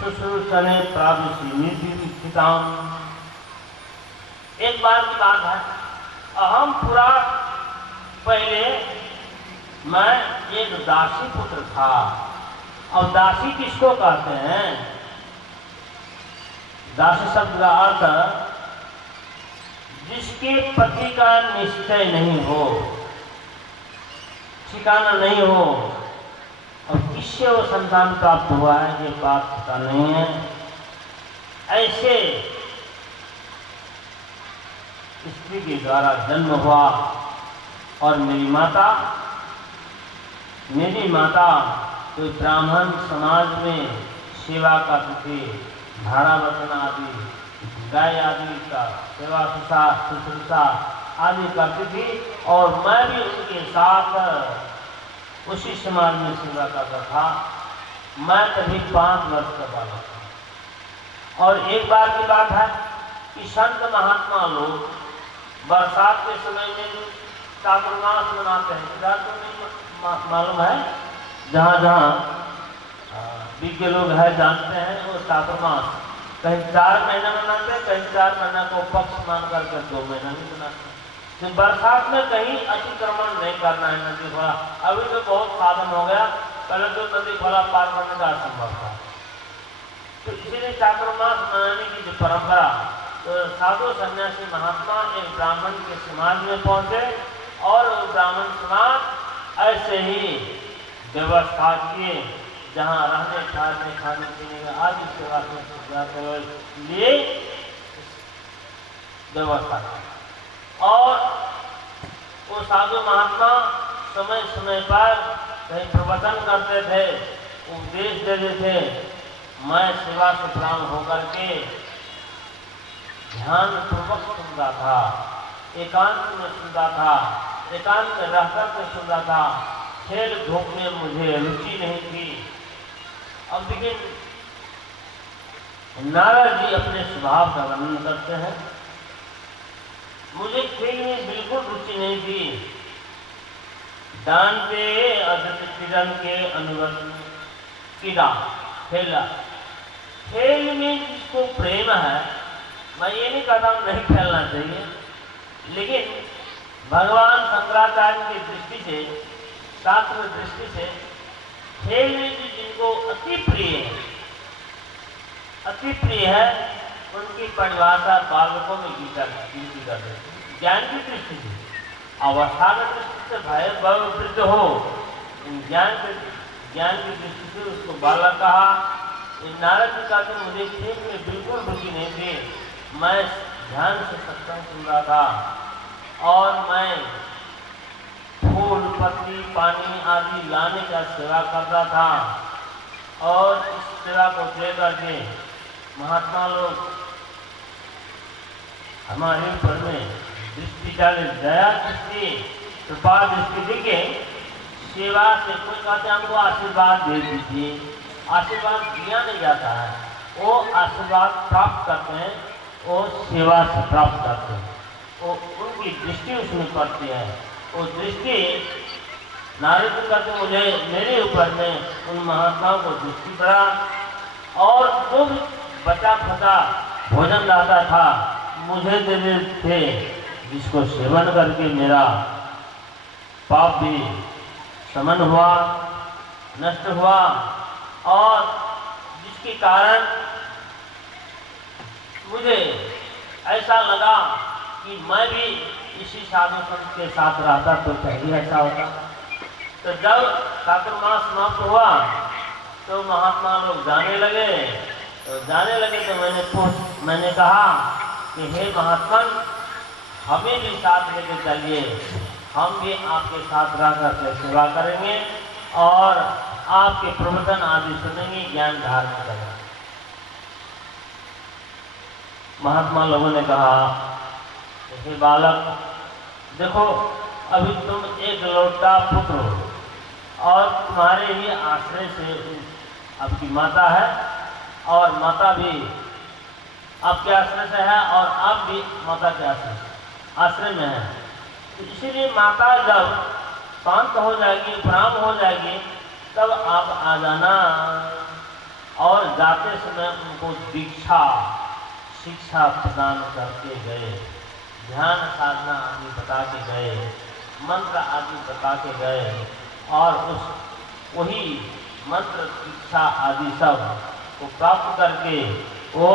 शुश्रूषणे प्रादुषीताम। एक बार की बात है, अहम पुरा पहले मैं एक दासी पुत्र था। अब दासी किसको कहते हैं? दासी शब्द का अर्थ जिसके पति का निश्चय नहीं हो, ठिकाना नहीं हो, और किससे वो संतान प्राप्त हुआ है ये बात पता नहीं है। ऐसे स्त्री के द्वारा जन्म हुआ और मेरी माता तो ब्राह्मण समाज में सेवा करती थी, भाड़ा बचना आदि, गाय आदि का सेवा शुश्रूषा आदि करती थी, और मैं भी उनके साथ उसी समाज में सेवा करता था। मैं कभी 5 वर्ष का बालक था। और एक बार की बात है कि संत महात्मा लोग बरसात के समय में चातुर्मास मनाते हैं। इधर तो नहीं मालूम है, जहाँ जहाँ विज्ञ लोग है जानते हैं, वो चातुर्मास कहीं 4 महीना मनाते हैं, कहीं 4 महीना को पक्ष मान करके 2 महीना भी मनाते हैं। तो बरसात में कहीं अतिक्रमण नहीं करना है नदी खोला। अभी तो बहुत साधन हो गया, पहले तो नदी खोला पार करने का असंभव था। तो इसीलिए चातुर्मास मनाने की जो परंपरा, तो साधु सन्यासी महात्मा एक ब्राह्मण के समाज में पहुंचे, और ब्राह्मण समाज ऐसे ही व्यवस्था किए, जहाँ रहने ठहरने खाने पीने का आदि सेवा के लिए व्यवस्था की। और वो साधु महात्मा समय समय पर कहीं प्रवचन करते थे, उपदेश देते थे। मैं सेवा से प्राण होकर के ध्यान पूर्वक सुनता था, एकांत में सुनता था, एकांत में रहकर के सुनता था। खेल धूप में मुझे रुचि नहीं थी। अब देखिए, नारद जी अपने स्वभाव का वर्णन करते हैं, मुझे खेल में बिल्कुल रुचि नहीं थी। दान पे अदृत किरण के अनुवर्तन कीड़ा खेला। खेल में जिसको प्रेम है, मैं ये नहीं कहता हूँ नहीं खेलना चाहिए, लेकिन भगवान शंकराचार्य की दृष्टि से, शास्त्र दृष्टि से, खेल में जिनको अति प्रिय है उनकी परिभाषा बालकों में गिनती कर देती है। ज्ञान की दृष्टि से, अवस्थागत दृष्टि से भय वृद्ध हो, ज्ञान की दृष्टि से उसको बालक कहा। नारद जी का तो मुझे खेल में बिल्कुल रुचि नहीं थी। मैं ध्यान से सत्संग सुन रहा था, और मैं फूल पत्ती पानी आदि लाने का सेवा करता था। और इस सेवा को देकर के महात्मा लोग हमारे ऊपर में दृष्टि डाले, दया दृष्टि, कृपा दृष्टि देके सेवा से, कोई कहते हैं हमको आशीर्वाद दे दीजिए, आशीर्वाद दिया नहीं जाता है, वो आशीर्वाद प्राप्त करते हैं, वो सेवा से प्राप्त करते हैं, वो उनकी दृष्टि उसमें पड़ती है। वो दृष्टि नारद करते मुझे मेरे ऊपर में उन महात्माओं को दृष्टि पड़ा। और जो भी बचा खुचा भोजन लाता था मुझे दे देते थे, जिसको सेवन करके मेरा पाप भी शमन हुआ, नष्ट हुआ, और जिसके कारण मुझे ऐसा लगा कि मैं भी इसी साधु संत के साथ रहता तो पहले ऐसा होता। तो जब चातुर्मास समाप्त हुआ तो महात्मा लोग जाने लगे, तो मैंने कहा कि हे महात्मा, हमें भी साथ लेकर चलिए, हम भी आपके साथ रह कर सेवा करेंगे और आपके प्रवचन आदि सुनेंगे, ज्ञान धारण करेंगे। महात्मा लोगों ने कहा, हे बालक, देखो अभी तुम एक लौटा पुत्र हो और तुम्हारे ही आश्रय से आपकी माता है, और माता भी आपके आश्रय से है, और आप भी माता के आश्रय में है। तो इसीलिए माता जब शांत हो जाएगी, उपराम हो जाएगी, तब आप आ जाना और जाते समय उनको दीक्षा शिक्षा प्रदान करके गए, ध्यान साधना आदि बता के गए, मंत्र आदि बता के गए और वही मंत्र शिक्षा आदि सब को प्राप्त करके वो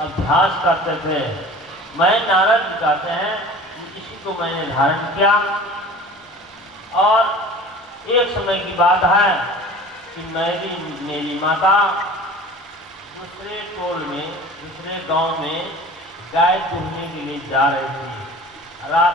अभ्यास करते थे। मैं नारद जी कहते हैं इसी को मैंने धारण किया। और एक समय की बात है कि मेरी माता दूसरे टोल में दूसरे गांव में गाय दुहने के लिए जा रही थी। रात